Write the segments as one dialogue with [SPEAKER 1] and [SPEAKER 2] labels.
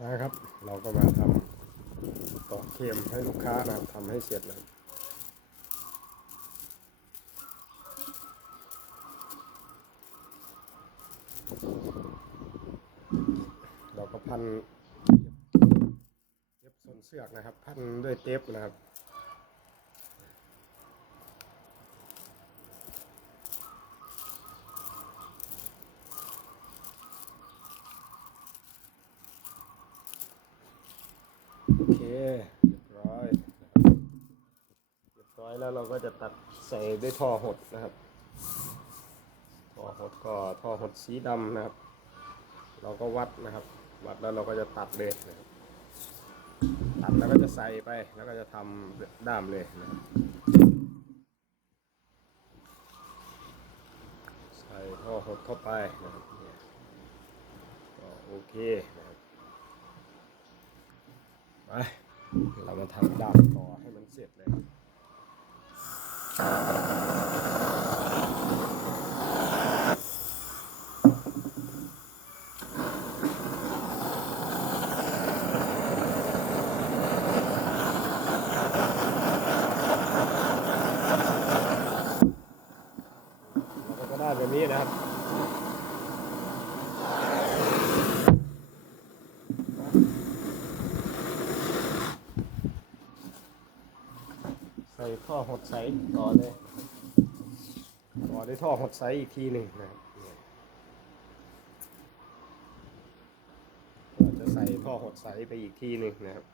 [SPEAKER 1] นะครับ เราก็มาทำต่อเค็มให้ลูกค้านะครับทำให้เสร็จนะครับเราก็พันเย็บส่วนเสือกนะครับ พันด้วยเทปนะครับ โอเคเรียบร้อยนะครับเรียบร้อยแล้วเราก็จะตัดใส่ด้วยท่อหดนะครับท่อหดก็ท่อหดสีดำนะครับ เราก็วัดนะครับ วัดแล้วเราก็จะตัดเลยนะครับตัดแล้วก็จะใส่ไปแล้วก็จะทำด้ามเลยนะครับใส่ท่อหดเข้าไปนะครับก็โอเคนะครับ ไปเรามาทำด้ามต่อให้มันเสร็จเลยก็ได้แบบนี้นะครับ ใส่ท่อหดใสต่อเลยต่อด้วยท่อหดใสอีกทีหนึ่งนะครับเราจะใส่ท่อหดใสไปอีกทีหนึ่งนะครับ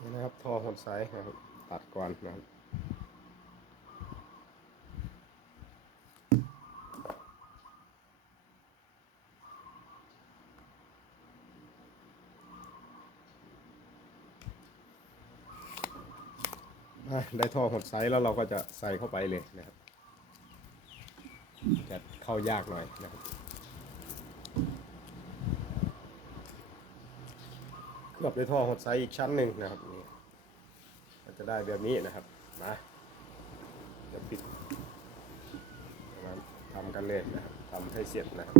[SPEAKER 1] นี่นะครับ ท่อหดสนะครับ ตัดก่อนนะครับ ได้ท่อหดไซส์แล้วเราก็จะใส่เข้าไปเลยนะครับ จะเข้ายากหน่อยนะครับ เคลือบด้วยท่อหดไซส์อีกชั้นหนึ่งนะครับนี่ก็จะได้แบบนี้นะครับมาจะปิดมาทำกันเลยนะครับทำให้เสร็จนะครับ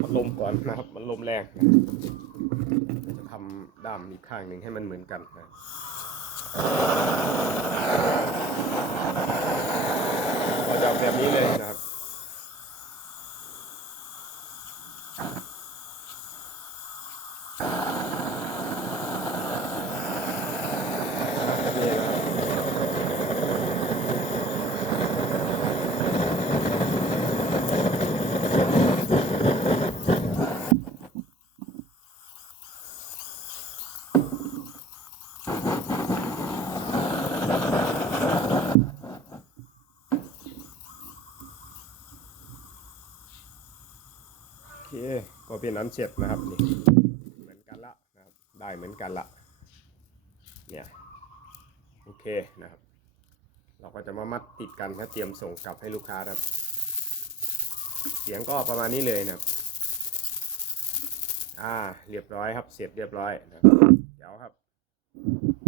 [SPEAKER 1] มันลมก่อนนะครับ มันลมแรงนะครับจะ ทำด้ามอีกข้างหนึ่งให้มันเหมือนกันนะก็จะเอาแบบนี้เลยนะครับ แบบนี้นะครับโอเค ก็เป็นอันเสร็จนะครับนี่เหมือนกันละนะครับ ได้เหมือนกันละเนี่ยโอเคนะครับ เราก็จะมามัดติดกันเพื่อเตรียมส่งกลับให้ลูกค้าครับ เสียงก็ประมาณนี้เลยนะครับอ่าเรียบร้อยครับเสร็จเรียบร้อยนะครับเดี๋ยวครับ